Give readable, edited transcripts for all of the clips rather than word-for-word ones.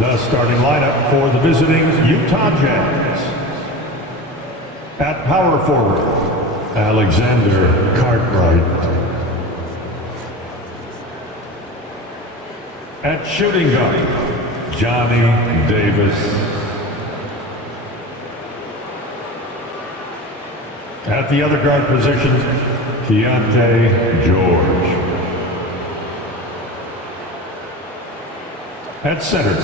The starting lineup for the visiting Utah Jazz. At power forward, Alexander Cartwright. At shooting guard, Johnny Davis. At the other guard position, Keontae George. At center,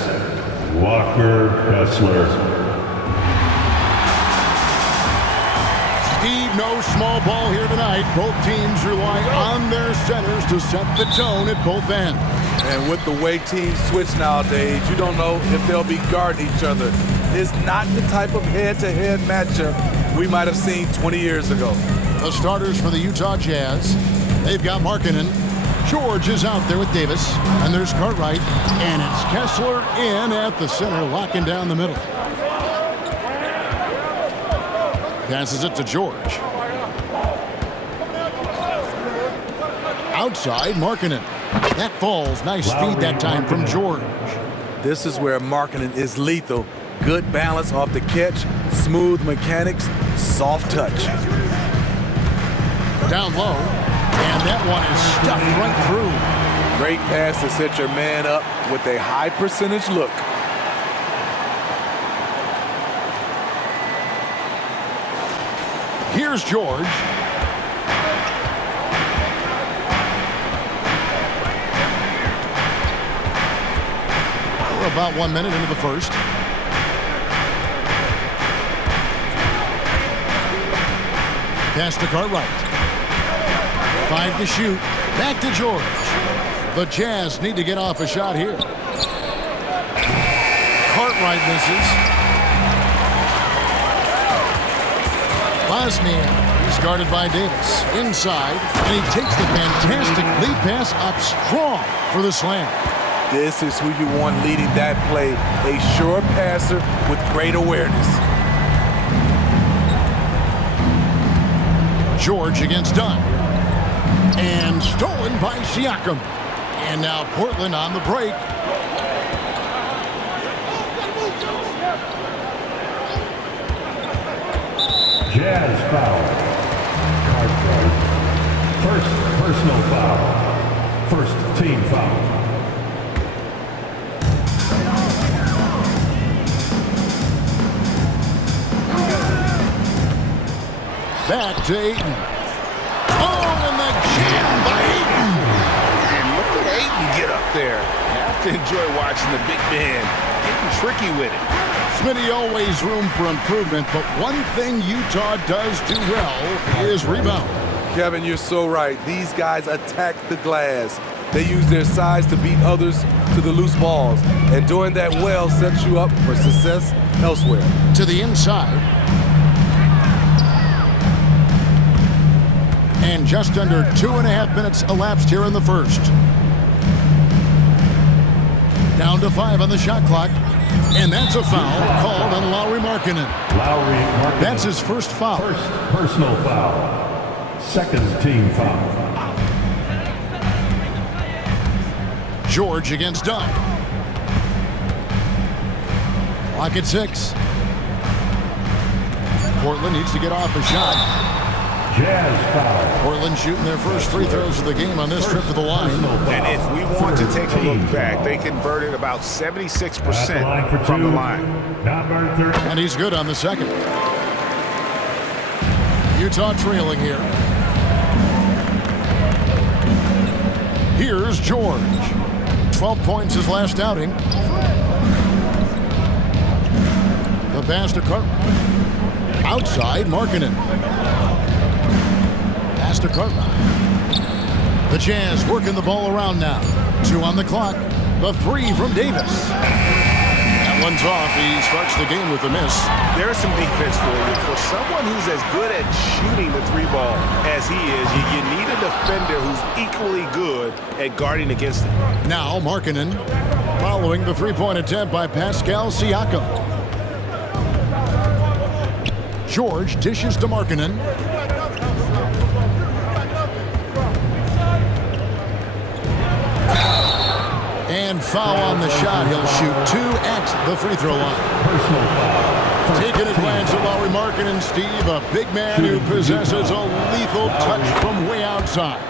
Walker Kessler. Steve, no small ball here tonight. Both teams rely on their centers to set the tone at both ends. And with the way teams switch nowadays, you don't know if they'll be guarding each other. It's not the type of head-to-head matchup we might have seen 20 years ago. The starters for the Utah Jazz, they've got Markkanen. George is out there with Davis, and there's Cartwright, and it's Kessler in at the center, locking down the middle. Passes it to George. Outside, Markkanen. That falls. Nice feed that time from George. This is where Markkanen is lethal. Good balance off the catch, smooth mechanics, soft touch. Down low, and that one is stuffed right through. Great pass to set your man up with a high percentage look. Here's George. We're about 1 minute into the first. Pass to Cartwright. 5 to shoot. Back to George. The Jazz need to get off a shot here. Cartwright misses. Bosnia is guarded by Davis. Inside, and he takes the fantastic lead pass up strong for the slam. This is who you want leading that play. A sure passer with great awareness. George against Dunn. And stolen by Siakam. And now Portland on the break. Jazz foul. Cartwright. First personal foul. First team foul. Back to Ayton. Oh, and the jam by Ayton. And look at Ayton get up there. Have to enjoy watching the big man getting tricky with it. Smitty, always room for improvement, but one thing Utah does do well is rebound. Kevin, you're so right. These guys attack the glass. They use their size to beat others to the loose balls. And doing that well sets you up for success elsewhere. To the inside. And just under 2.5 minutes elapsed here in the first. Down to 5 on the shot clock. And that's a foul called on Lauri Markkanen. Lauri Markkanen. That's his first foul. First personal foul. Second team foul. George against Dunn. Clock at 6. Portland needs to get off a shot. Jazz foul. Portland shooting their first free throws of the game on this trip to the line. And if we want to take a look back, they converted about 76% from the line. And he's good on the second. Utah trailing here. Here's George. 12 points his last outing. The pass to Cartwright. Outside, Markkanen. Pass to Cartwright. The Jazz working the ball around now. 2 on the clock. The 3 from Davis. That one's off. He starts the game with a miss. There's some defense for you. For someone who's as good at shooting the 3-ball as he is, you need a defender who's equally good at guarding against it. Now Markkanen following the 3-point attempt by Pascal Siakam. George dishes to Markkanen. And foul on the shot. He'll shoot 2 at the free throw line. Personal foul. Taking advantage of Lauri Markkanen, Steve, a big man who possesses a lethal touch from way outside.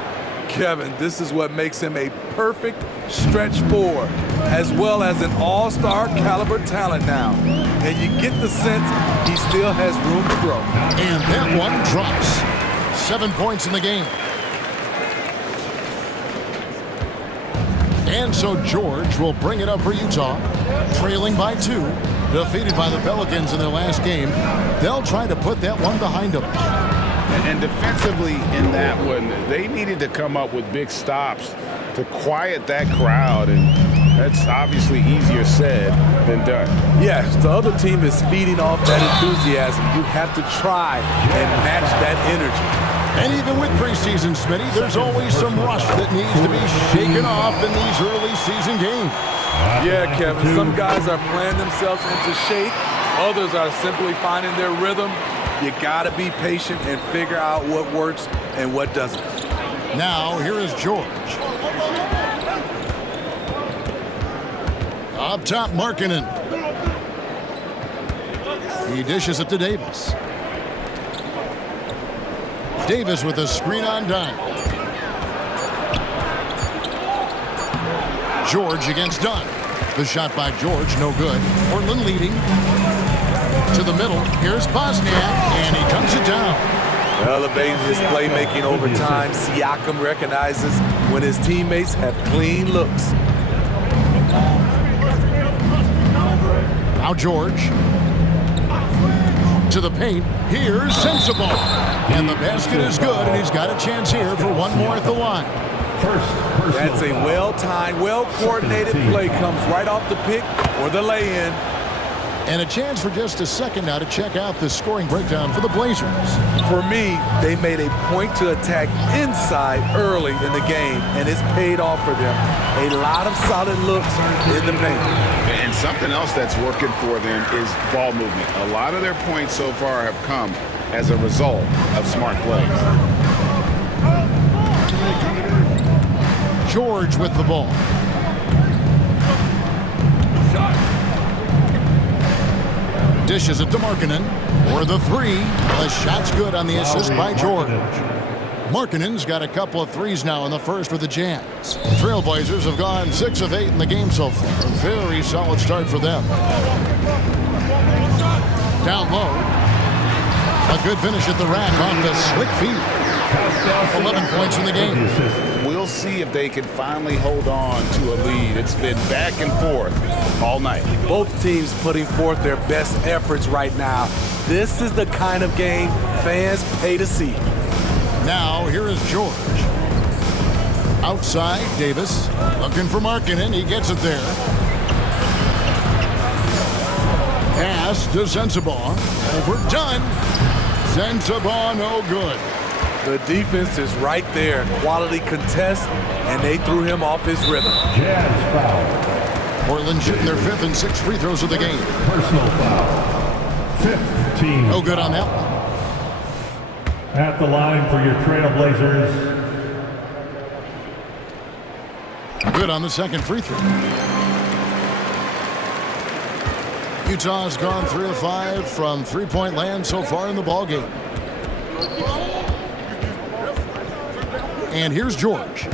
Kevin, this is what makes him a perfect stretch forward, as well as an all-star caliber talent now. And you get the sense he still has room to grow. And that one drops. 7 points in the game. And so George will bring it up for Utah, trailing by 2, defeated by the Pelicans in their last game. They'll try to put that one behind them. And defensively in that one, they needed to come up with big stops to quiet that crowd, and that's obviously easier said than done. Yes, the other team is feeding off that enthusiasm. You have to try and match that energy. And even with preseason, Smitty, there's always some rust that needs to be shaken off in these early season games. Yeah, Kevin, some guys are playing themselves into shape. Others are simply finding their rhythm. You gotta be patient and figure out what works and what doesn't. Now, here is George. Up top, Markkanen. He dishes it to Davis. Davis with a screen on Dunn. George against Dunn. The shot by George, no good. Portland leading. To the middle, here's Bosniak, and he dunks it down. Elevating his playmaking over time, Siakam recognizes when his teammates have clean looks. Now George. To the paint, here's Sensabaugh. And the basket is good, and he's got a chance here for one more at the line. That's a well-timed, well-coordinated play. Comes right off the pick or the lay-in. And a chance for just a second now to check out the scoring breakdown for the Blazers. For me, they made a point to attack inside early in the game, and it's paid off for them. A lot of solid looks in the paint. And something else that's working for them is ball movement. A lot of their points so far have come as a result of smart plays. George with the ball. Dishes it to Markkanen for the 3. The shot's good on the assist by George. Markkanen's got a couple of threes now in the first for the Jazz. Trailblazers have gone 6 of 8 in the game so far. A very solid start for them. Down low. A good finish at the rack on the slick feed. 11 points in the game. We'll see if they can finally hold on to a lead. It's been back and forth all night. Both teams putting forth their best efforts right now. This is the kind of game fans pay to see. Now, here is George. Outside, Davis. Looking for Markkanen. He gets it there. Pass to Sensabaugh. Overdone. Sensabaugh, no good. The defense is right there. Quality contest, and they threw him off his rhythm. Jazz foul. Portland shooting their 5th and 6th free throws of the game. Personal foul. 5th team. No good on that one. At the line for your Trailblazers. Good on the second free throw. Utah's gone 3 of 5 from three-point land so far in the ballgame. And here's George.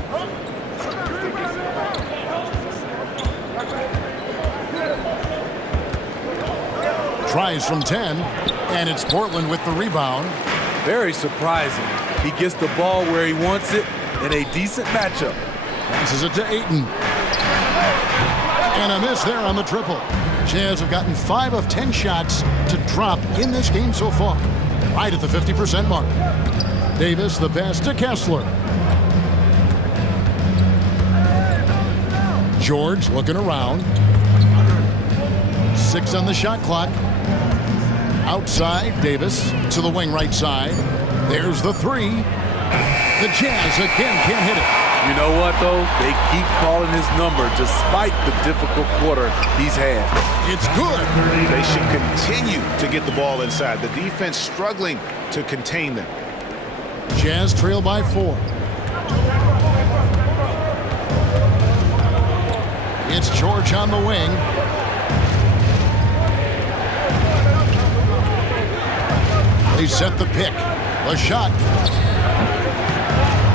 Tries from 10, and it's Portland with the rebound. Very surprising. He gets the ball where he wants it in a decent matchup. Passes it to Ayton. And a miss there on the triple. Jazz have gotten 5 of 10 shots to drop in this game so far. Right at the 50% mark. Davis, the pass to Kessler. George looking around. 6 on the shot clock. Outside, Davis to the wing right side. There's the 3. The Jazz again can't hit it. You know what, though? They keep calling his number despite the difficult quarter he's had. It's good. They should continue to get the ball inside. The defense struggling to contain them. Jazz trail by 4. It's George on the wing. They set the pick. The shot.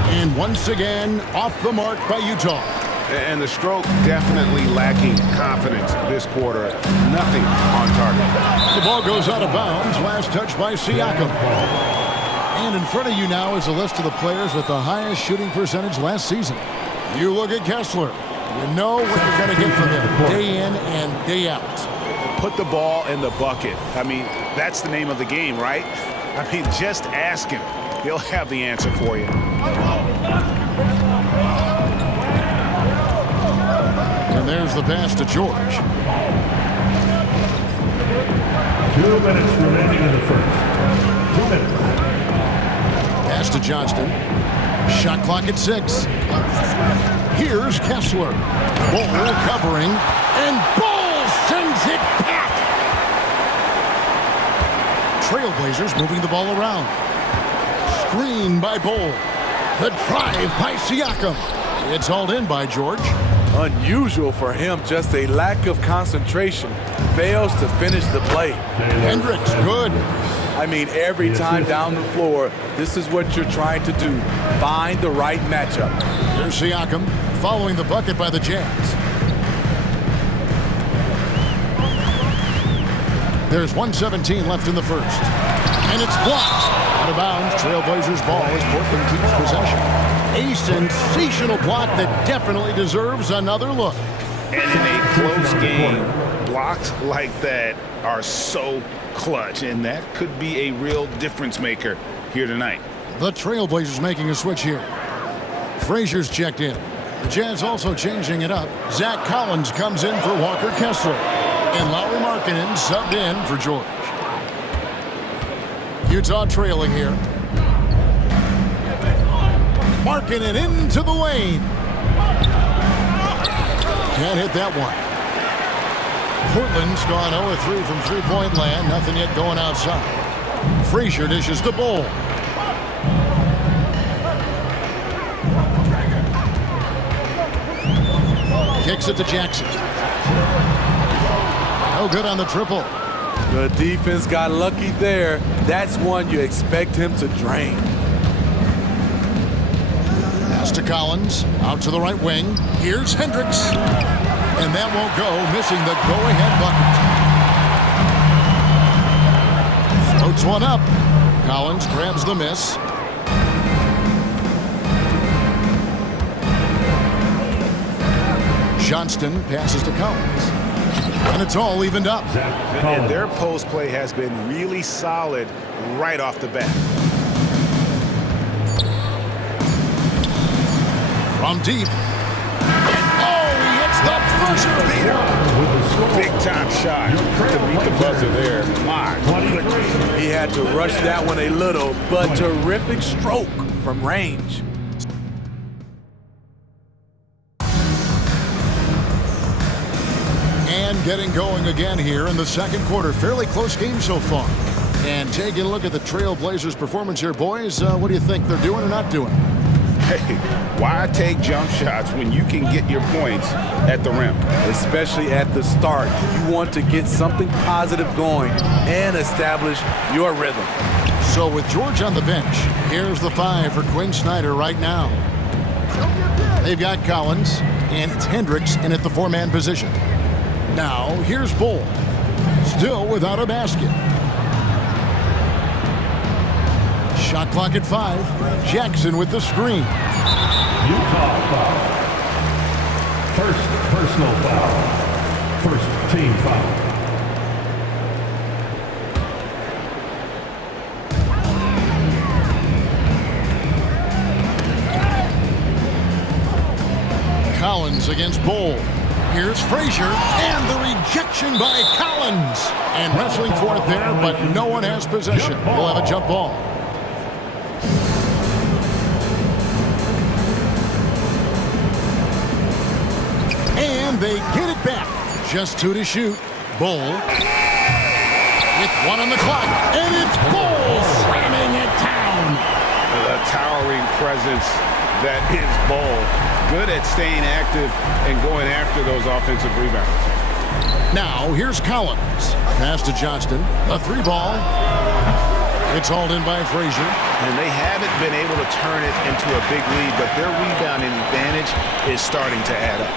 And once again, off the mark by Utah. And the stroke definitely lacking confidence this quarter. Nothing on target. The ball goes out of bounds. Last touch by Siakam. And in front of you now is a list of the players with the highest shooting percentage last season. You look at Kessler. You know what you're going to get from him day in and day out. Put the ball in the bucket. I mean, that's the name of the game, right? I mean, just ask him. He'll have the answer for you. And there's the pass to George. 2 minutes remaining in the first. 2 minutes. Pass to Johnston. Shot clock at 6. Here's Kessler. Ball covering. And Ball sends it back. Trailblazers moving the ball around. Screen by Ball. The drive by Siakam. It's hauled in by George. Unusual for him, just a lack of concentration. Fails to finish the play. Hendricks, good. I mean, every time down the floor, this is what you're trying to do. Find the right matchup. Here's Siakam following the bucket by the Jazz. There's 1:17 left in the first. And it's blocked. Out of bounds. Trailblazers ball as Portland keeps possession. A sensational block that definitely deserves another look. And in a close game, blocks like that are so clutch, and that could be a real difference maker here tonight. The Trailblazers making a switch here. Frazier's checked in. The Jazz also changing it up. Zach Collins comes in for Walker Kessler. And Lauri Markkanen subbed in for George. Utah trailing here. Markkanen into the lane. Can't hit that one. Portland's gone 0-3 from three-point land. Nothing yet going outside. Frazier dishes the Ball. Kicks it to Jackson. No good on the triple. The defense got lucky there. That's one you expect him to drain. Pass to Collins. Out to the right wing. Here's Hendricks. And that won't go, missing the go-ahead bucket. Floats one up. Collins grabs the miss. Johnston passes to Collins. And it's all evened up. And their post play has been really solid right off the bat. From deep. Oh, he hits the buzzer beater. Big time shot to beat the buzzer there. My goodness. He had to rush that one a little, but terrific stroke from range. And getting going again here in the second quarter. Fairly close game so far. And taking a look at the Trailblazers' performance here, boys. What do you think they're doing or not doing? Hey, why take jump shots when you can get your points at the rim? Especially at the start. You want to get something positive going and establish your rhythm. So with George on the bench, here's the 5 for Quinn Snyder right now. They've got Collins and it's Hendricks in at the 4-man position. Now, here's Ball. Still without a basket. Shot clock at 5. Jackson with the screen. Utah foul. First personal foul. First team foul. Collins against Ball. Here's Frazier, and the rejection by Collins. And wrestling for it there, but no one has possession. We'll have a jump ball. And they get it back. Just 2 to shoot. Ball with 1 on the clock. And it's Ball slamming it down. The towering presence that is Ball. good at staying active and going after those offensive rebounds. Now, here's Collins. Pass to Johnston. A 3-ball. It's hauled in by Frazier. And they haven't been able to turn it into a big lead, but their rebounding advantage is starting to add up.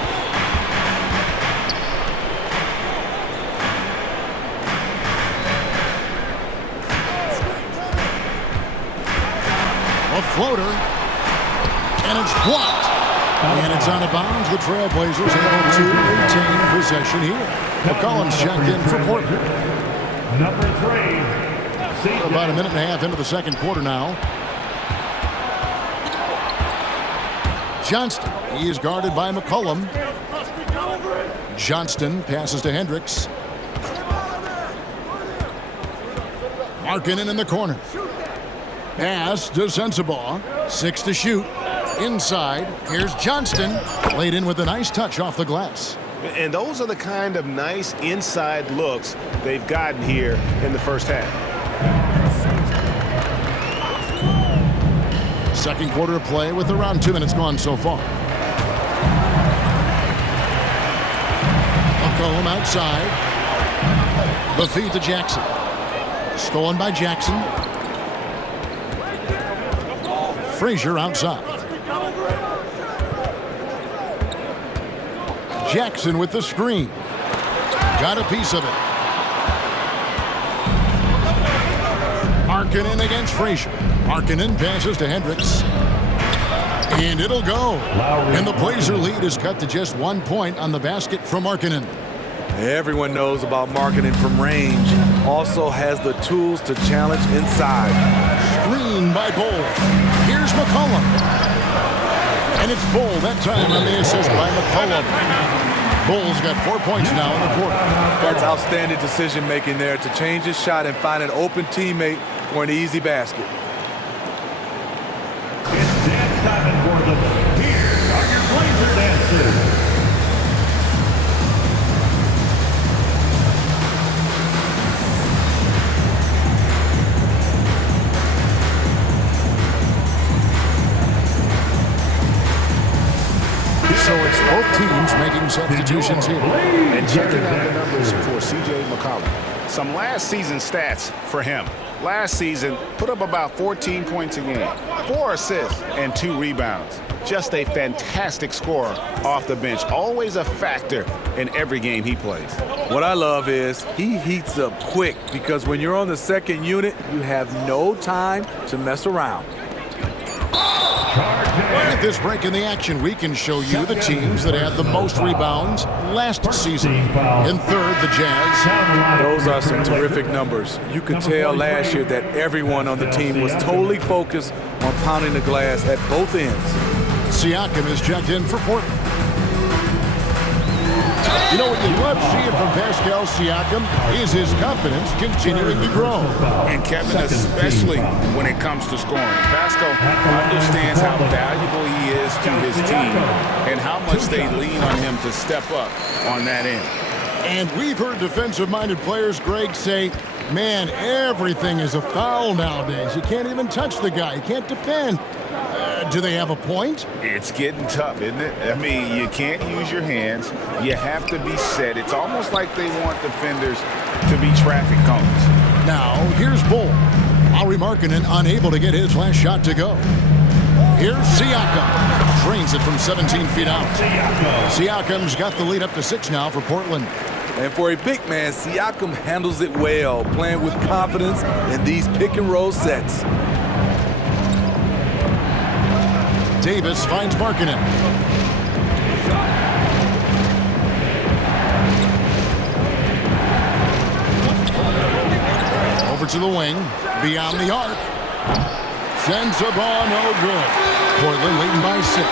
A floater. And it's blocked. And it's out of bounds. The Trailblazers able to retain possession here. McCollum's checked in for Portland. Number 3. About a minute and a half into the second quarter now. Johnston. He is guarded by McCollum. Johnston passes to Hendricks. Markkanen in the corner. Pass to Sensabaugh. 6 to shoot. Inside. Here's Johnston. Laid in with a nice touch off the glass. And those are the kind of nice inside looks they've gotten here in the first half. Second quarter of play with around 2 minutes gone so far. McCollum outside. The feed to Jackson. Stolen by Jackson. Frazier outside. Jackson with the screen. Got a piece of it. Markkanen against Frazier. Markkanen passes to Hendricks. And it'll go. And the Blazer lead is cut to just 1 point on the basket from Markkanen. Everyone knows about Markkanen from range. Also has the tools to challenge inside. Screen by Bull. Here's McCollum. And it's Bull that time on the assist by McCollum. Bull's got 4 points now in the quarter. That's outstanding decision making there to change his shot and find an open teammate for an easy basket. It's dance time in Portland. Here are your Blazer dancers. So it's both teams making substitutions here. And checking out the numbers for C.J. McCollum. Some last season stats for him. Last season, put up about 14 points a game, 4 assists, and 2 rebounds. Just a fantastic scorer off the bench. Always a factor in every game he plays. What I love is he heats up quick because when you're on the second unit, you have no time to mess around. At this break in the action, we can show you the teams that had the most rebounds last season. In third, the Jazz. Those are some terrific numbers. You could tell last year that everyone on the team was totally focused on pounding the glass at both ends. Siakam is checked in for Portland. You know what you love seeing from Pascal Siakam is his confidence continuing to grow. And Kevin, especially when it comes to scoring. Pascal understands how valuable he is to his team and how much they lean on him to step up on that end. And we've heard defensive-minded players, Greg, say, man, everything is a foul nowadays. You can't even touch the guy. You can't defend. Do they have a point? It's getting tough, isn't it? I mean, you can't use your hands. You have to be set. It's almost like they want defenders to be traffic cones. Now, here's Bull. Lauri Markkanen unable to get his last shot to go. Here's Siakam. Drains it from 17 feet out. Siakam's got the lead up to 6 now for Portland. And for a big man, Siakam handles it well, playing with confidence in these pick-and-roll sets. Davis finds Markkanen. Over to the wing, beyond the arc. Sensabaugh, no good. Portland leading by 6.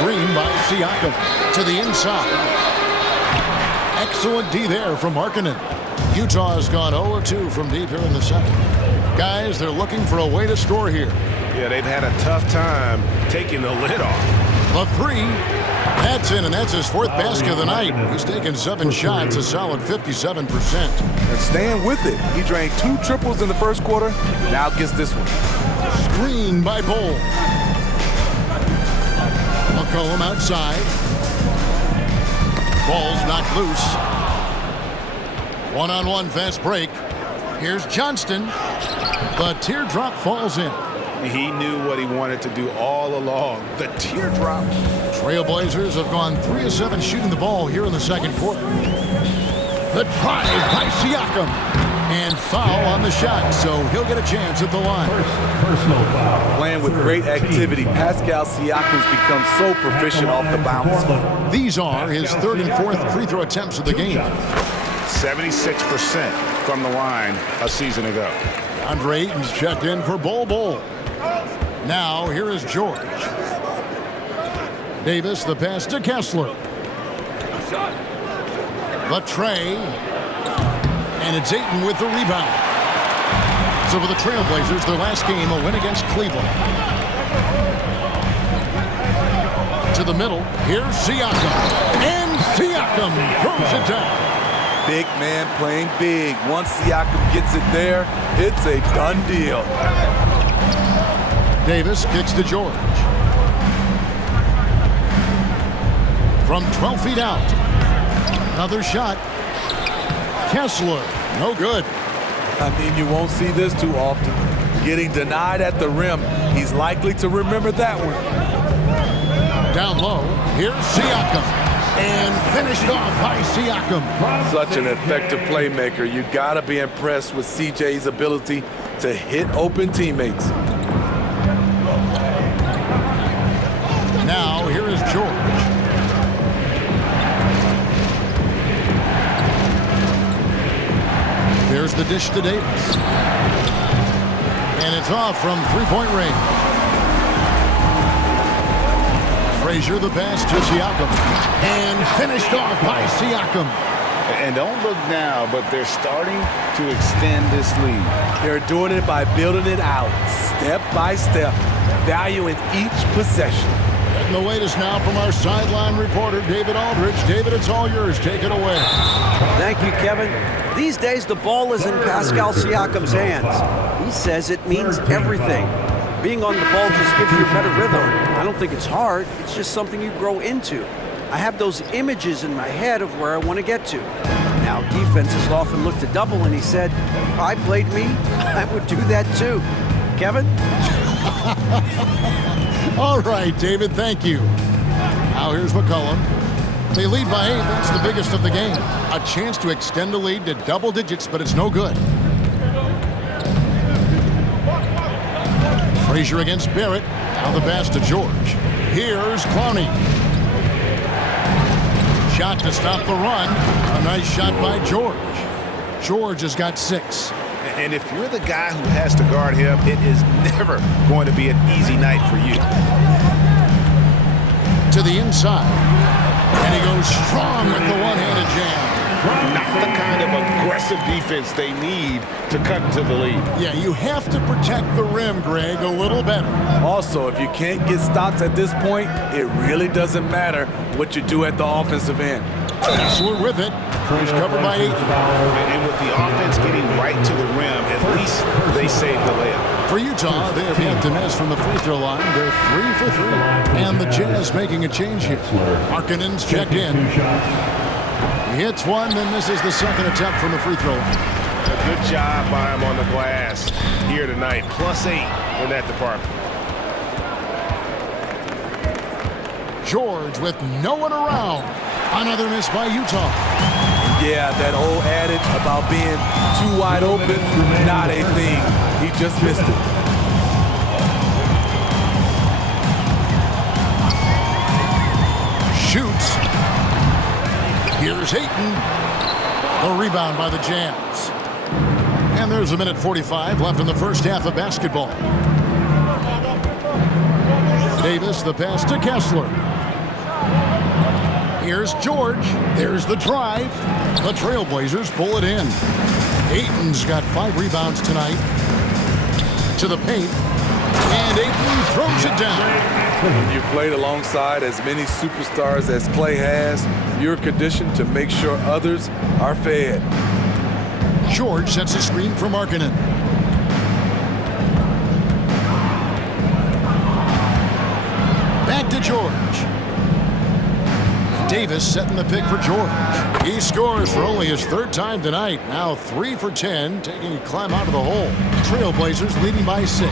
Screen by Siakam to the inside. Excellent D there from Markkanen. Utah has gone 0-2 from deep here in the second. Guys, they're looking for a way to score here. Yeah, they've had a tough time taking the lid off. The 3. That's in, and that's his 4th basket of the night. He's taken 7 shots, a solid 57%. And staying with it. He drained 2 triples in the first quarter. Now gets this one. Screen by Bull. McCollum outside. Ball's knocked loose. One-on-one fast break. Here's Johnston. The teardrop falls in. He knew what he wanted to do all along. The teardrop. Trailblazers have gone 3 of 7 shooting the ball here in the second quarter. The drive by Siakam. And foul on the shot, so he'll get a chance at the line. Personal foul. Playing with great activity, Pascal Siakam's become so proficient off the bounce. These are his 3rd and 4th free throw attempts of the game. 76% from the line a season ago. Andre Ayton's checked in for Bol. Now here is George. Davis, the pass to Kessler. The tray. And it's Ayton with the rebound. So for the Trailblazers, their last game, a win against Cleveland. To the middle, here's Siakam. And Siakam throws it down. Big man playing big. Once Siakam gets it there, it's a done deal. Davis kicks to George. From 12 feet out. Another shot. Kessler, no good. I mean, you won't see this too often. Getting denied at the rim, he's likely to remember that one. Down low, here's Siakam. And finished off by Siakam. Such an effective playmaker. You gotta be impressed with CJ's ability to hit open teammates. Now, here is George. There's the dish to Davis. And it's off from three-point range. Frazier the pass to Siakam. And finished off by Siakam. And don't look now, but they're starting to extend this lead. They're doing it by building it out, step by step, valuing each possession. And the latest now from our sideline reporter, David Aldridge. David, it's all yours. Take it away. Thank you, Kevin. These days, the ball is in Pascal Siakam's hands. He says it means everything. Being on the ball just gives you a better rhythm. I don't think it's hard. It's just something you grow into. I have those images in my head of where I want to get to. Now, defenses often look to double, and he said, if I played me, I would do that too. Kevin? All right, David, thank you. Now here's McCollum. They lead by 8. That's the biggest of the game. A chance to extend the lead to double digits, but it's no good. Frazier against Barrett. Now the pass to George. Here's Clowney. Shot to stop the run. A nice shot by George. George has got 6. And if you're the guy who has to guard him, it is never going to be an easy night for you. To the inside. And he goes strong with the one-handed jam. Not the kind of aggressive defense they need to cut into the lead. Yeah, you have to protect the rim, Greg, a little better. Also, if you can't get stops at this point, it really doesn't matter what you do at the offensive end. Kessler with it. He's covered by 8. And with the offense getting right to the rim, at least they saved the layup. For Utah, they have yet to miss from the free throw line. They're 3 for 3. And the Jazz making a change here. Markkanen's checked in. He hits one, then misses the second attempt from the free throw line. A good job by him on the glass here tonight. +8 in that department. George with no one around. Another miss by Utah. Yeah, that old adage about being too wide open, not a thing. He just missed it. Shoots. Here's Ayton. The rebound by the Jazz. And there's 1:45 left in the first half of basketball. Davis, the pass to Kessler. Here's George. There's the drive. The Trailblazers pull it in. Ayton's got 5 rebounds tonight. To the paint. And Ayton throws it down. When you played alongside as many superstars as Clay has, you're conditioned to make sure others are fed. George sets a screen for Markkanen. Back to George. Davis setting the pick for George. He scores for only his third time tonight. Now 3 for 10, taking a climb out of the hole. Trailblazers leading by 6.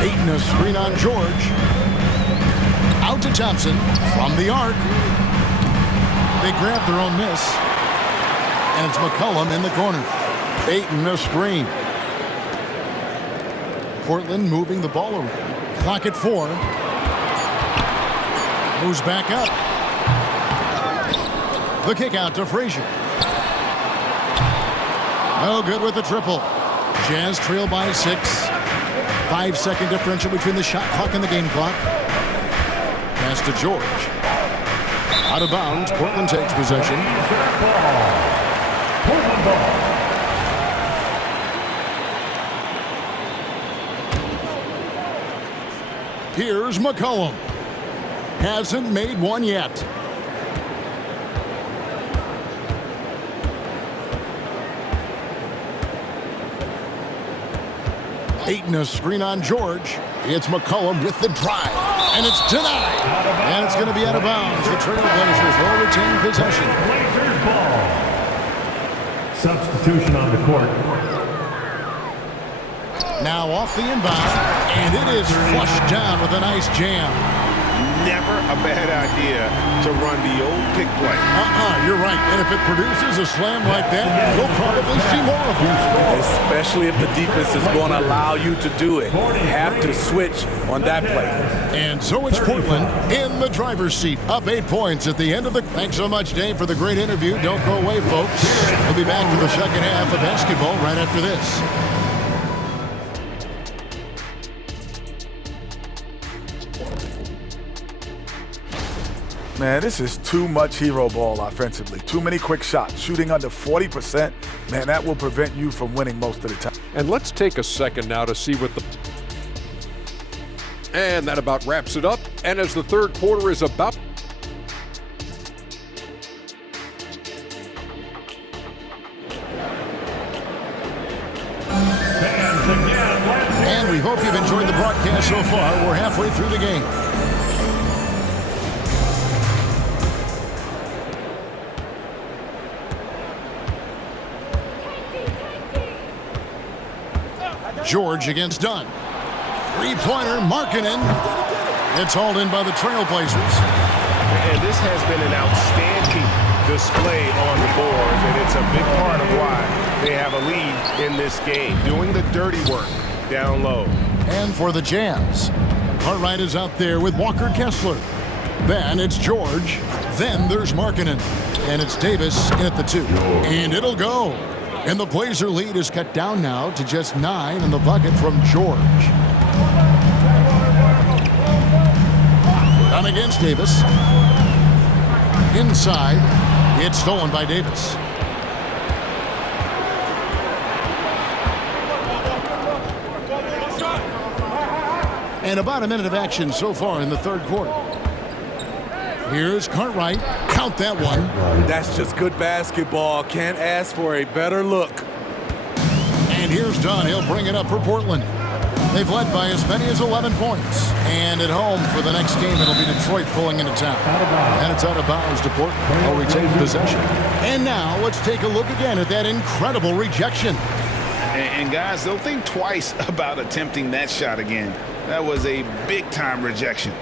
Ayton a screen on George. Out to Thompson from the arc. They grab their own miss. And it's McCollum in the corner. Ayton a screen. Portland moving the ball around. Clock at 4. Moves back up. The kick out to Frazier. No good with the triple. Jazz trail by 6. 5-second differential between the shot clock and the game clock. Pass to George. Out of bounds. Portland takes possession. Portland ball. Here's McCollum. Hasn't made one yet. Ayton a screen on George. It's McCollum with the drive. And it's denied. And it's going to be out of bounds. The Trailblazers will retain possession. Blazers ball. Substitution on the court. Now off the inbound. And it is flushed down with a nice jam. Never a bad idea to run the old pick play. You're right. And if it produces a slam like that, we'll probably see more of them. Especially if the defense is going to allow you to do it. Have to switch on that play. And so it's Portland in the driver's seat, up 8 points at the end of the... Thanks so much, Dave, for the great interview. Don't go away, folks. We'll be back for the second half of basketball right after this. Man, this is too much hero ball offensively. Too many quick shots. Shooting under 40%. Man, that will prevent you from winning most of the time. And let's take a second now to see what the... And that about wraps it up. And as the third quarter is about... And we hope you've enjoyed the broadcast so far. We're halfway through the game. George against Dunn. Three-pointer, Markkanen. It's hauled in by the Trailblazers. And this has been an outstanding display on the board, and it's a big part of why they have a lead in this game, doing the dirty work down low. And for the Jazz, Cartwright is out there with Walker Kessler. Then it's George. Then there's Markkanen. And it's Davis in at the 2. And it'll go. And the Blazer lead is cut down now to just 9 in the bucket from George. Done against Davis. Inside. It's stolen by Davis. And about a minute of action so far in the third quarter. Here's Cartwright. Count that one. That's just good basketball. Can't ask for a better look. And here's Dunn. He'll bring it up for Portland. They've led by as many as 11 points. And at home for the next game, it'll be Detroit pulling into town. And it's out of bounds to Portland. They'll retain possession. And now let's take a look again at that incredible rejection. And guys, they'll think twice about attempting that shot again. That was a big-time rejection.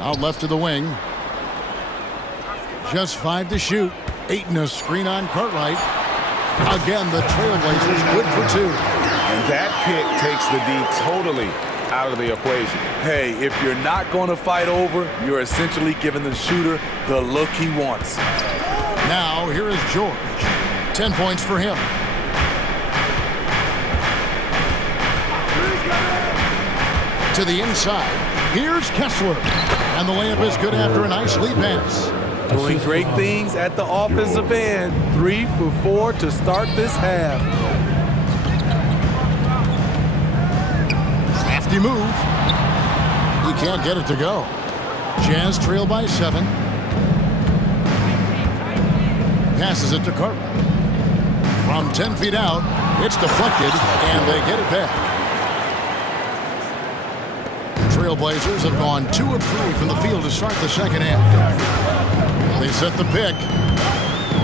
Out left to the wing. Just 5 to shoot. Ayton a screen on Cartwright. Again, the Trailblazers good for 2. And that pick takes the D totally out of the equation. Hey, if you're not going to fight over, you're essentially giving the shooter the look he wants. Now, here is George. 10 points for him. To the inside. Here's Kessler. And the layup is good after a nice lead pass. Doing great things at the offensive end. 3 for 4 to start this half. Crafty move. He can't get it to go. Jazz trail by 7. Passes it to Cartwright. From 10 feet out, it's deflected, and they get it back. The Trailblazers have gone 2 of 3 from the field to start the second half. They set the pick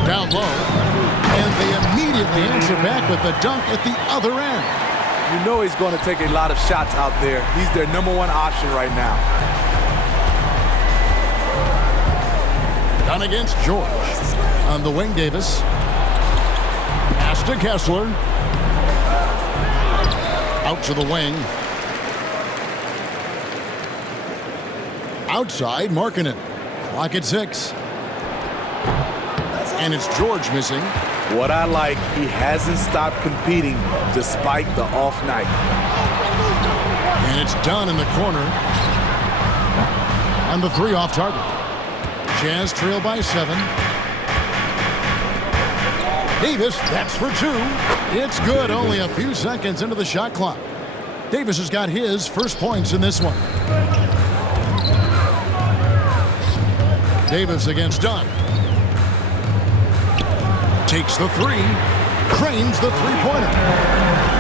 down low, and they immediately answer back with the dunk at the other end. You know he's going to take a lot of shots out there. He's their number 1 option right now. Done against George. On the wing, Davis. Pass to Kessler. Out to the wing. Outside, Markkanen. Clock at 6. And it's George missing. What I like, he hasn't stopped competing despite the off night. And it's done in the corner. And the 3 off target. Jazz trail by 7. Davis, that's for 2. It's good, only a few seconds into the shot clock. Davis has got his first points in this one. Davis against Dunn. Takes the 3, cranes the three-pointer,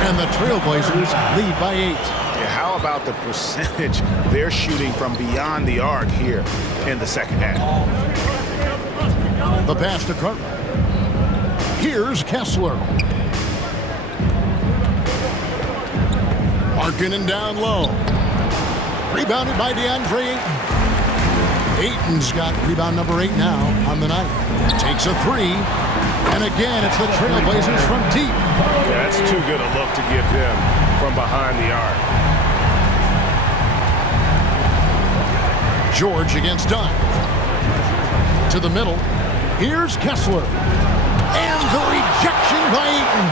and the Trailblazers lead by 8. Yeah, how about the percentage they're shooting from beyond the arc here in the second half? The pass to Cartwright. Here's Kessler. Markkanen down low. Rebounded by DeAndre Ayton. Ayton's got rebound number 8 now on the night. Takes a 3. And again, it's the Trailblazers from deep. Yeah, that's too good a look to give them from behind the arc. George against Dunn. To the middle. Here's Kessler. And the rejection by Ayton.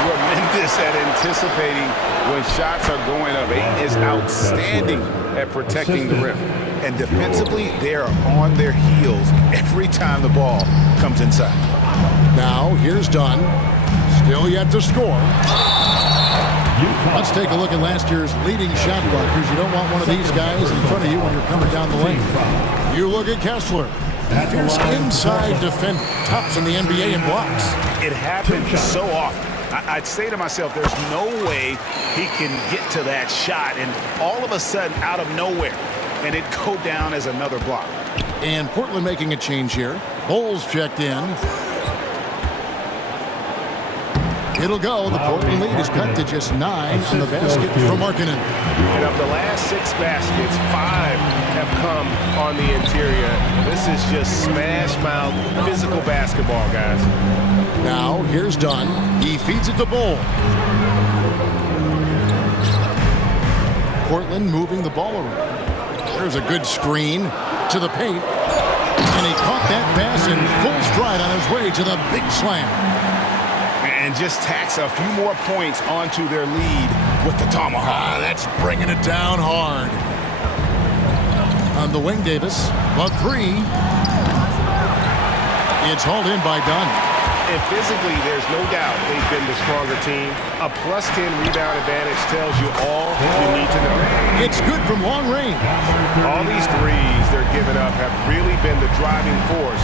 Tremendous at anticipating when shots are going up. Ayton is outstanding at protecting the rim. And defensively, they are on their heels every time the ball comes inside. Now, here's Dunn. Still yet to score. Let's take a look at last year's leading shot blockers. You don't want one of these guys in front of you when you're coming down the lane. You look at Kessler. Fierce inside defender. Tops in the NBA in blocks. It happens so often. I'd say to myself, there's no way he can get to that shot. And all of a sudden, out of nowhere, and it go down as another block. And Portland making a change here. Bowles checked in. It'll go. The Portland lead is cut to just 9 on the basket from Markkanen. And of the last 6 baskets, 5 have come on the interior. This is just smash mouth physical basketball, guys. Now, here's Dunn. He feeds it to Bowles. Portland moving the ball around. There's a good screen to the paint. And he caught that pass in full stride on his way to the big slam. And just tacks a few more points onto their lead with the tomahawk. That's bringing it down hard. On the wing, Davis. The 3. It's hauled in by Dunn. And physically, there's no doubt they've been the stronger team. A +10 rebound advantage tells you all you need to know. It's good from long range. All these threes they're giving up have really been the driving force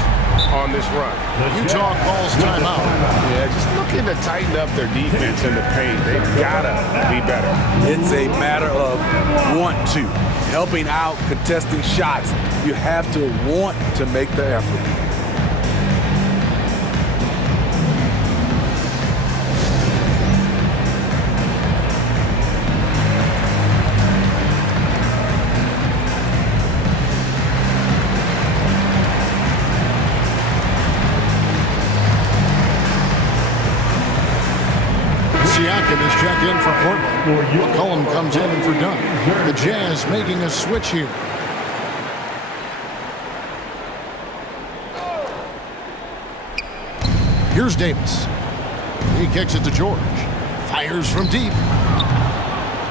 on this run. Utah calls timeout. Yeah, just looking to tighten up their defense in the paint. They've got to be better. It's a matter of want to. Helping out, contesting shots. You have to want to make the effort. Siakam is checked in for Portland. McCollum comes in for Dunn. The Jazz making a switch here. Here's Davis. He kicks it to George. Fires from deep.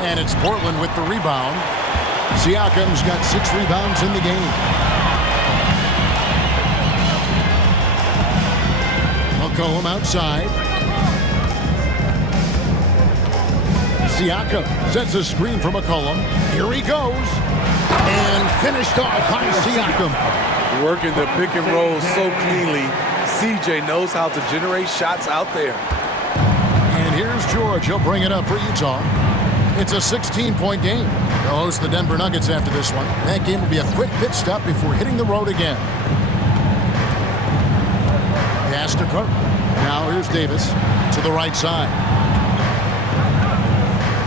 And it's Portland with the rebound. Siakam's got 6 rebounds in the game. McCollum outside. Siakam sets a screen for McCollum. Here he goes. And finished off by Siakam. Working the pick and roll so cleanly. CJ knows how to generate shots out there. here's George. He'll bring it up for Utah. It's a 16-point game. They'll host the Denver Nuggets after this one. That game will be a quick pit stop before hitting the road again. Pass to Carter. Now here's Davis to the right side.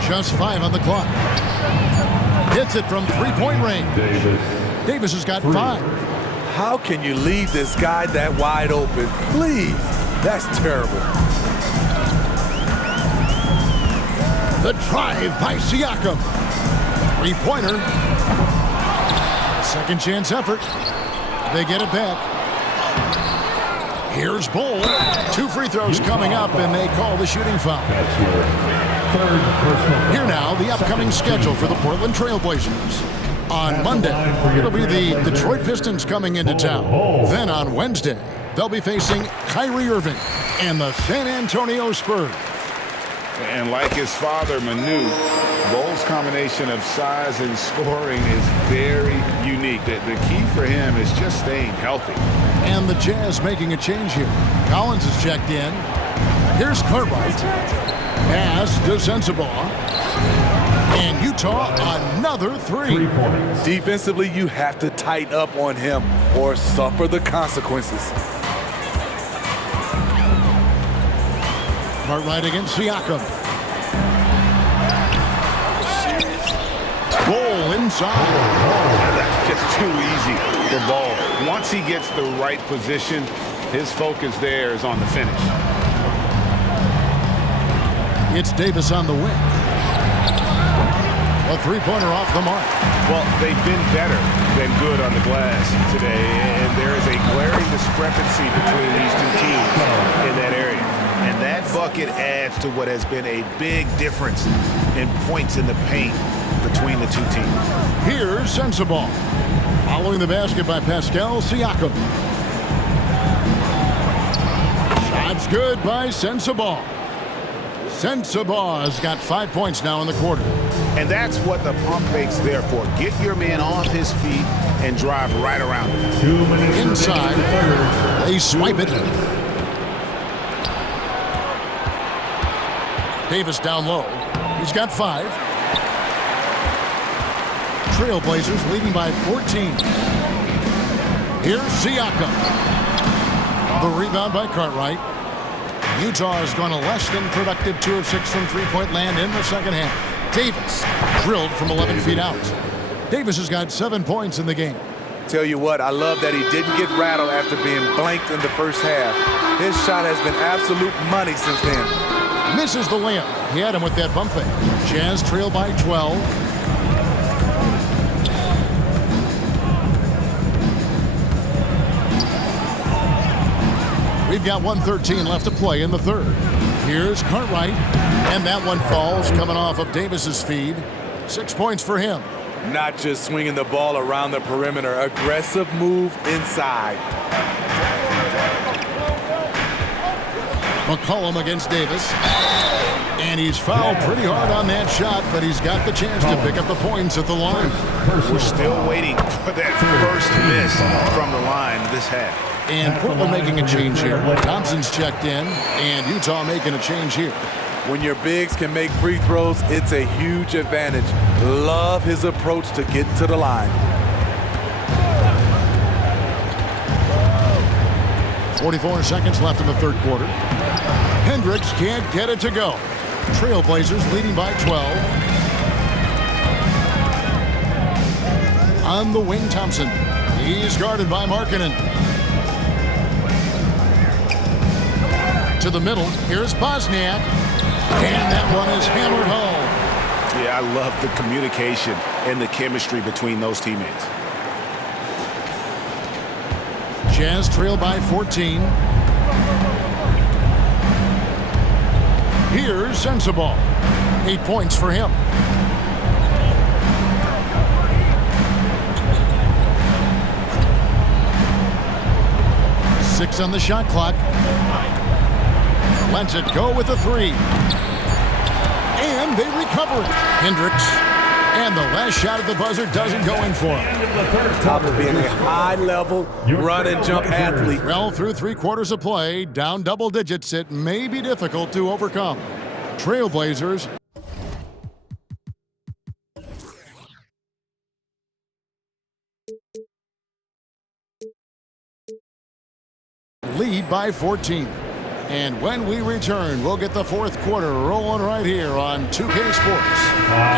Just 5 on the clock. Hits it from three-point range. Davis has got 5. How can you leave this guy that wide open? Please. That's terrible. The drive by Siakam. Three-pointer. Second chance effort. They get it back. Here's Bull. 2 free throws coming up, and they call the shooting foul. Here now, the upcoming schedule for the Portland Trail Blazers. On Monday, it'll be the Detroit Pistons coming into town. Then on Wednesday, they'll be facing Kyrie Irving and the San Antonio Spurs. And like his father, Manu, Bull's combination of size and scoring is very unique. The key for him is just staying healthy. And the Jazz making a change here. Collins is checked in. Here's Cartwright. Pass to Sensabaugh. And Utah, another 3. Defensively, you have to tighten up on him or suffer the consequences. Cartwright against Siakam. Bull inside. That's just too easy for Ball. Once he gets the right position, his focus there is on the finish. It's Davis on the wing. A three-pointer off the mark. Well, they've been better than good on the glass today, and there is a glaring discrepancy between these two teams in that area. And that bucket adds to what has been a big difference in points in the paint between the two teams. Here's Sensabaugh. Following the basket by Pascal Siakam. Shot's good by Sensabaugh. Sensabaugh has got 5 points now in the quarter. And that's what the pump fake's there for. Get your man off his feet and drive right around him. Inside, they swipe it. Davis down low. He's got 5. Trailblazers leading by 14. Here's Siakam. The rebound by Cartwright. Utah has gone a less than productive 2 of 6 from three-point land in the second half. Davis drilled from 11 feet out. Davis has got 7 points in the game. Tell you what, I love that he didn't get rattled after being blanked in the first half. His shot has been absolute money since then. Misses the layup. He had him with that bump fake. Jazz trail by 12. We've got 1:13 left to play in the third. Here's Cartwright, and that one falls coming off of Davis's feed. 6 points for him. Not just swinging the ball around the perimeter, aggressive move inside. McCollum against Davis. And he's fouled pretty hard on that shot, but he's got the chance to pick up the points at the line. We're still waiting for that first miss from the line this half. And Portland making a change here. Thompson's checked in, and Utah making a change here. When your bigs can make free throws, it's a huge advantage. Love his approach to get to the line. 44 seconds left in the third quarter. Hendricks can't get it to go. Trailblazers leading by 12. On the wing, Thompson. He's guarded by Markkanen. To the middle, here's Bosniak. And that one is hammered home. Yeah, I love the communication and the chemistry between those teammates. Jazz trail by 14. Here's Sensabaugh. 8 points for him. Six on the shot clock. Lets it go with a 3. And they recover it. Hendricks. And the last shot at the buzzer doesn't go in for him. Top of being a high-level run-and-jump athlete. Well, through 3 quarters of play, down double digits, it may be difficult to overcome. Trailblazers lead by 14. And when we return, we'll get the fourth quarter rolling right here on 2K Sports.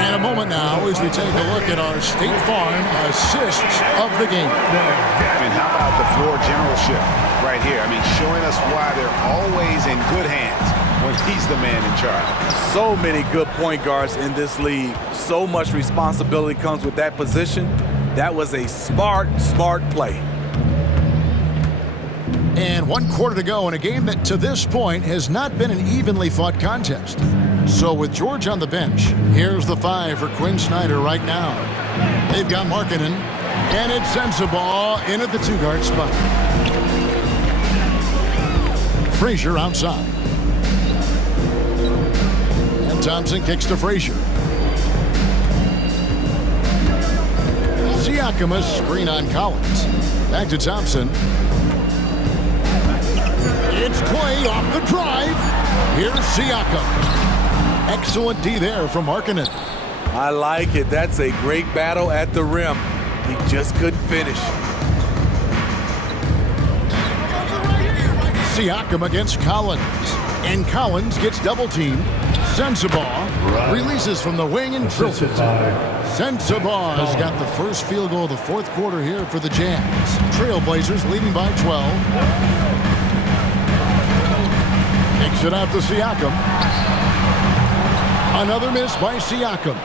In a moment now, as we take a look at our State Farm assists of the game. And how about the floor generalship right here? I mean, showing us why they're always in good hands when he's the man in charge. So many good point guards in this league. So much responsibility comes with that position. That was a smart play. And 1 quarter to go in a game that to this point has not been an evenly fought contest. So with George on the bench, here's the 5 for Quinn Snyder right now. They've got Markkanen, and it's Sensabaugh in at the 2-guard spot. Frazier outside. And Thompson kicks to Frazier. Siakam a screen on Collins. Back to Thompson. It's Clay off the drive. Here's Siakam. Excellent D there from Markkanen. I like it. That's a great battle at the rim. He just couldn't finish. Siakam against Collins. And Collins gets double-teamed. Sensabaugh releases from the wing and drills it. Sensabaugh has got the first field goal of the fourth quarter here for the Jazz. Trailblazers leading by 12. Takes it out to Siakam. Another miss by Siakam.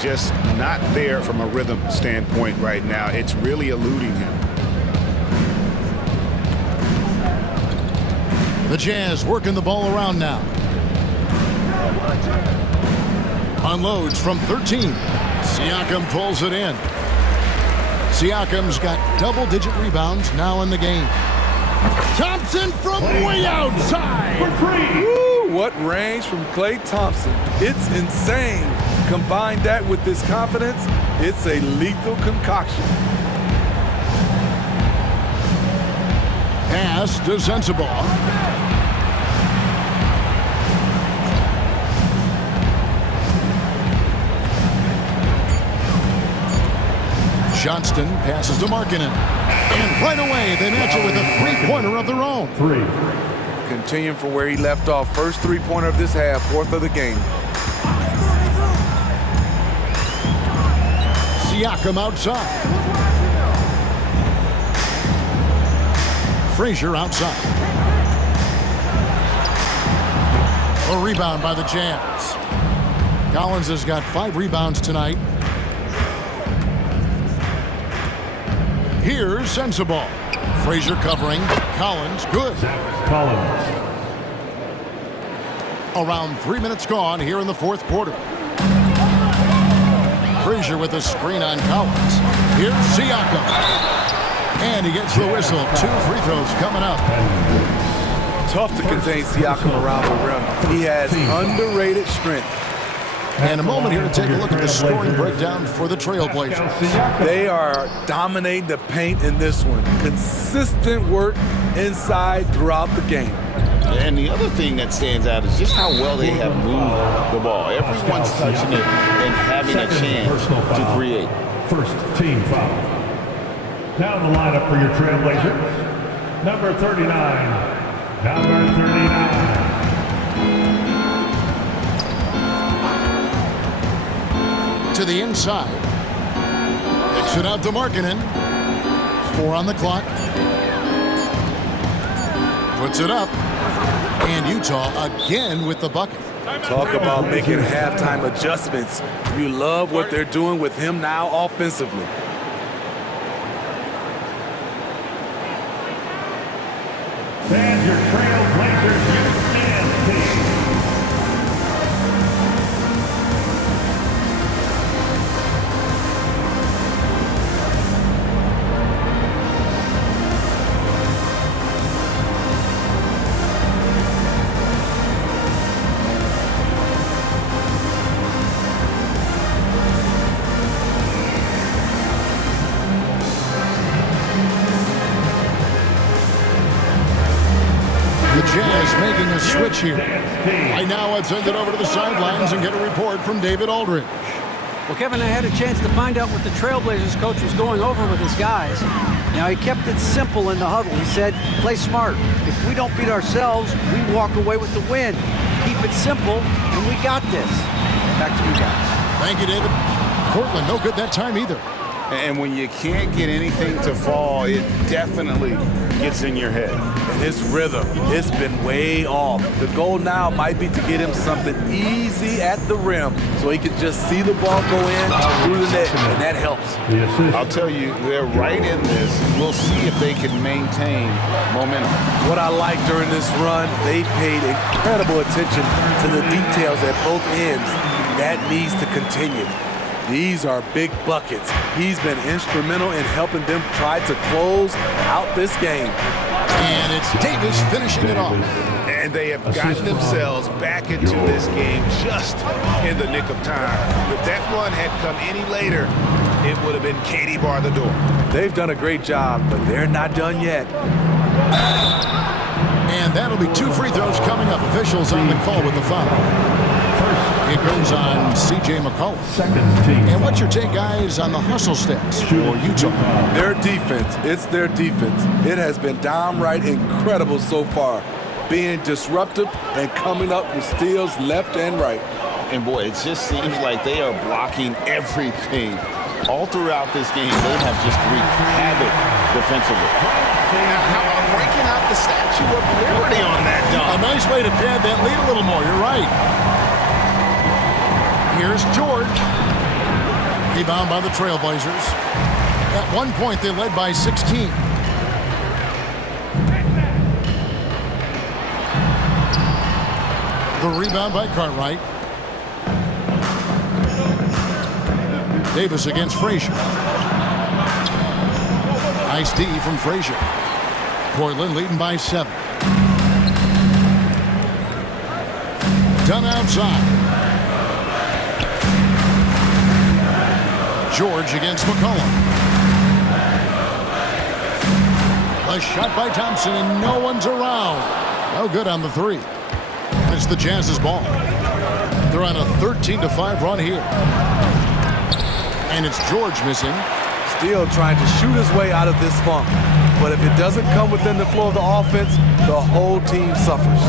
Just not there from a rhythm standpoint right now. It's really eluding him. The Jazz working the ball around now. Unloads from 13. Siakam pulls it in. Siakam's got double-digit rebounds now in the game. Thompson from way outside. Woo, what range from Klay Thompson. It's insane. Combine that with this confidence, it's a lethal concoction. Pass to Sensabaugh. Johnston passes to Markkanen. And right away, they match it with a three-pointer of their own. 3. Continuing from where he left off. First three-pointer of this half, fourth of the game. Siakam outside. Frazier outside. A rebound by the Jazz. Collins has got 5 rebounds tonight. Here's Sensabaugh. Frazier covering. Collins, good. Collins. Around 3 minutes gone here in the fourth quarter. Frazier with a screen on Collins. Here's Siakam. And he gets the whistle. 2 free throws coming up. Tough to contain Siakam around the rim. He has underrated strength. And a moment here to take a look at the scoring breakdown for the Trailblazers. They are dominating the paint in this one. Consistent work inside throughout the game. And the other thing that stands out is just how well they have moved the ball. Everyone's touching it and having a chance to create. First team foul. Now the lineup for your Trailblazers. Number 39. Number 39. To the inside. Kicks it out to Markkanen. 4 on the clock. Puts it up. And Utah again with the bucket. Talk about making halftime adjustments. You love what they're doing with him now offensively. And your Trailblazers youth dance team. Jazz making a switch here. Right now, let's send it over to the sidelines and get a report from David Aldridge. Well, Kevin, I had a chance to find out what the Trailblazers coach was going over with his guys. Now, he kept it simple in the huddle. He said, play smart. If we don't beat ourselves, we walk away with the win. Keep it simple, and we got this. Back to you guys. Thank you, David. Portland, no good that time either. And when you can't get anything to fall, it definitely gets in your head. And his rhythm, it's been way off. The goal now might be to get him something easy at the rim so he can just see the ball go in through the net, and that helps. I'll tell you, they're right in this. We'll see if they can maintain momentum. What I like during this run, they paid incredible attention to the details at both ends. That needs to continue. These are big buckets. He's been instrumental in helping them try to close out this game. And it's Davis finishing it off. And they have gotten themselves back into this game just in the nick of time. If that run had come any later, it would have been Katie bar the door. They've done a great job, but they're not done yet. And that'll be 2 free throws coming up. Officials on the call with the foul. It goes on C.J. McCollum. And what's your take, guys, on the hustle stats for Utah? Their defense, it's their defense. It has been downright incredible so far, being disruptive and coming up with steals left and right. And boy, it just seems like they are blocking everything. All throughout this game, they have just wreaked havoc defensively. Now, how about breaking out the Statue of Liberty on that dunk? A nice way to pad that lead a little more. You're right. Here's George. Rebound by the Trailblazers. At one point, they led by 16. The rebound by Cartwright. Davis against Frazier. Nice D from Frazier. Portland leading by 7. Done outside. George against McCollum. A shot by Thompson, and no one's around. No good on the 3. And it's the Jazz's ball. They're on a 13-5 run here. And it's George missing. Still trying to shoot his way out of this funk. But if it doesn't come within the flow of the offense, the whole team suffers.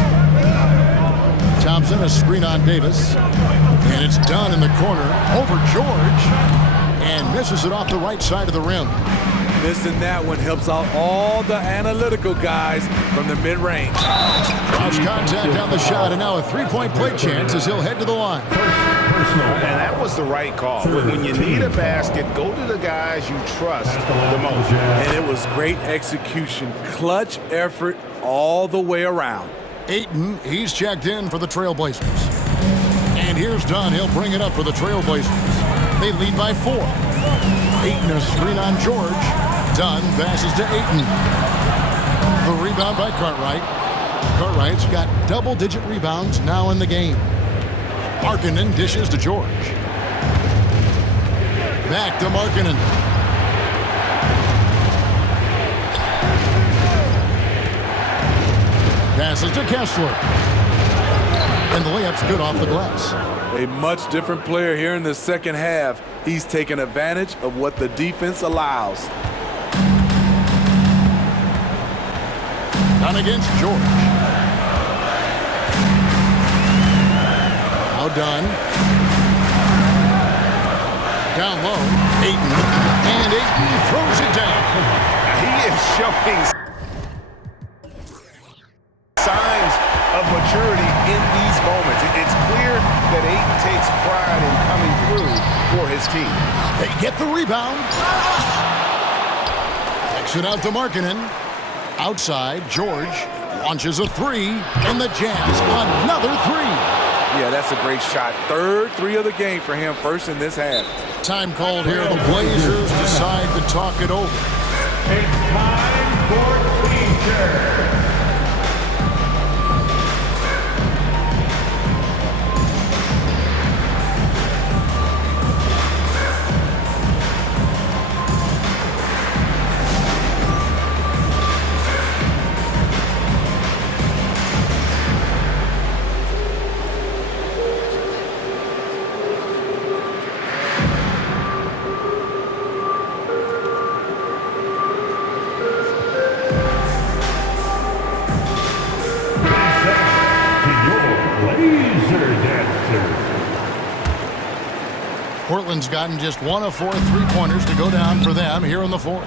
Thompson, a screen on Davis. And it's done in the corner over George. And misses it off the right side of the rim. Missing that one helps out all the analytical guys from the mid-range. Lost contact on the shot, and now a 3-point play chance as he'll head to the line. And that was the right call. But when you need a basket, go to the guys you trust the most. And it was great execution. Clutch effort all the way around. Ayton, he's checked in for the Trailblazers. And here's Dunn. He'll bring it up for the Trailblazers. They lead by 4. Ayton, a screen on George. Dunn passes to Ayton. The rebound by Cartwright. Cartwright's got double-digit rebounds now in the game. Markkanen dishes to George. Back to Markkanen. Passes to Kessler. And the layup's good off the glass. A much different player here in the second half. He's taken advantage of what the defense allows. Done against George. Now Dunn. Down low. Ayton. And Ayton throws it down. He is showing signs of maturity in these moments. It's clear that Ayton takes pride in coming through for his team. They get the rebound. Kicks it out to Markkanen. Outside, George launches a 3, and the Jazz another 3. Yeah, that's a great shot. Third 3 of the game for him, first in this half. Time called here. The Blazers decide to talk it over. It's time for T-shirts. Portland's gotten just 1 of 4 3-pointers to go down for them here in the fourth.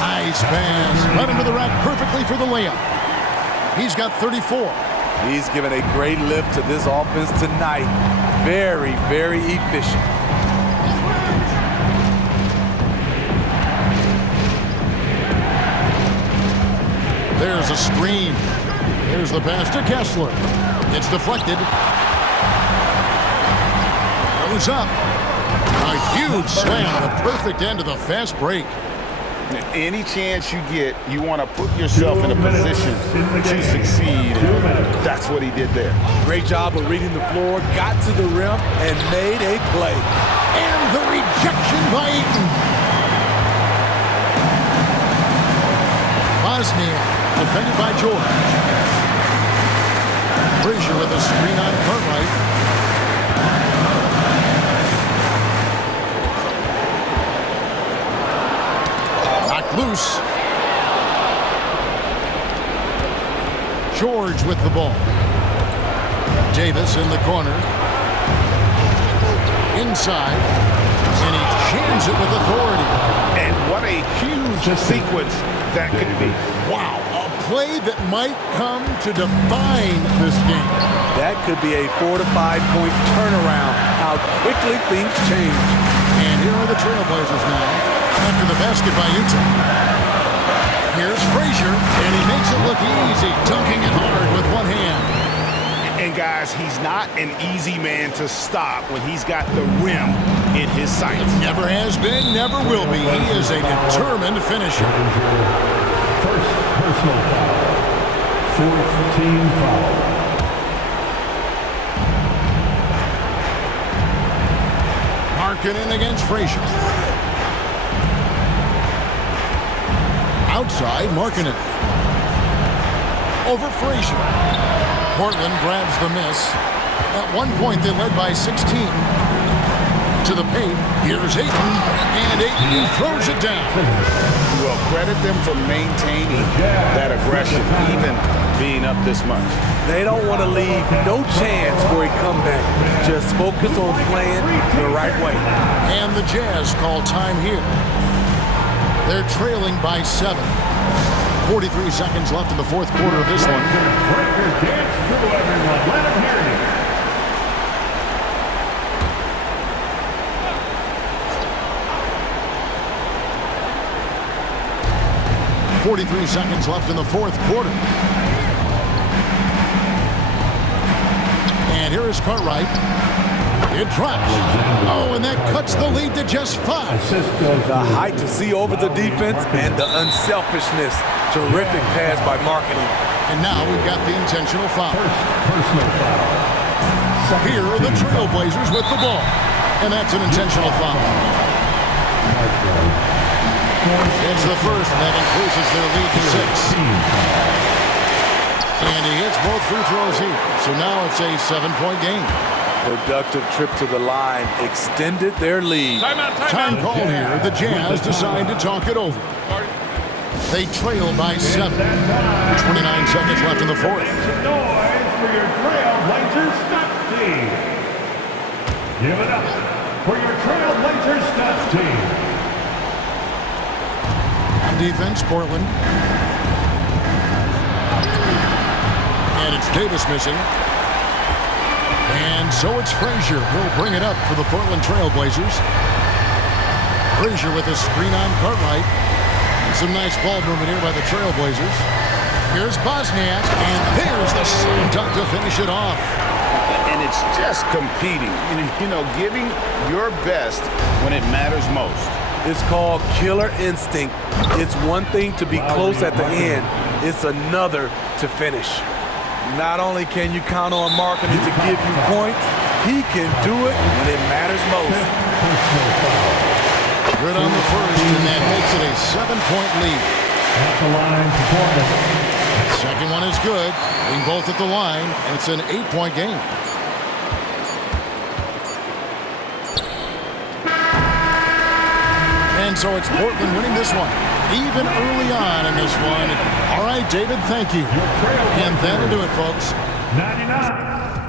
Nice pass. Led into the rack perfectly for the layup. He's got 34. He's given a great lift to this offense tonight. Very, very efficient. There's a screen. Here's the pass to Kessler. It's deflected. Goes up. A huge slam. The perfect end of the fast break. Any chance you get, you want to put yourself in a position to succeed. That's what he did there. Great job of reading the floor, got to the rim, and made a play. And the rejection by Ayton. Bosnia, defended by George. Frazier with a screen on Cartwright. Loose. George with the ball. Davis in the corner. Inside. And he jams it with authority. And what a huge sequence that could be. Wow. A play that might come to define this game. That could be a 4 to 5 point turnaround. How quickly things change. And here are the Trailblazers now. After the basket by Utah. Here's Frazier, and he makes it look easy, dunking it hard with one hand. And guys, he's not an easy man to stop when he's got the rim in his sights. Never has been, never will be. He is a determined finisher. First personal foul. Fourth team foul. Markkanen against Frazier. Outside, Markkanen. Over Frazier. Portland grabs the miss. At one point, they led by 16. To the paint. Here's Ayton. And Ayton throws it down. Well, credit them for maintaining that aggression, even being up this much. They don't want to leave no chance for a comeback. Just focus on playing the right way. And the Jazz call time here. They're trailing by 7. 43 seconds left in the fourth quarter of this one. Breaker dance through everyone. Let them hear you. 43 seconds left in the fourth quarter. And here is Cartwright. It drops. Oh, and that cuts the lead to just 5. The height to see over the defense and the unselfishness. Terrific pass by Markkanen. And now we've got the intentional foul. Personal foul. Here are the Trailblazers with the ball. And that's an intentional foul. It's the first, and that increases their lead to 6. And he hits both free throws here. So now it's a 7-point game. Productive trip to the line extended their lead. Time call here. The Jazz decide to talk it over. They trail by 7. 29 seconds left in the fourth. Make some noise for your Trailblazers stats team. Give it up for your Trailblazers stats team. On defense, Portland. And it's Davis missing. And so it's Frazier who'll bring it up for the Portland Trailblazers. Frazier with a screen on Cartwright. And some nice ball movement here by the Trailblazers. Here's Bosniak, and there's the slam dunk to finish it off. And it's just competing, you know, giving your best when it matters most. It's called killer instinct. It's one thing to be close at the end. It's another to finish. Not only can you count on Markkanen to give you points, he can do it when it matters most. Good on the first, and that makes it a 7-point lead. At the line for Portland. Second one is good. Being both at the line, and it's an 8-point game. And so it's Portland winning this one, even early on in this one. All right, David, thank you. And that'll do it, folks. 99.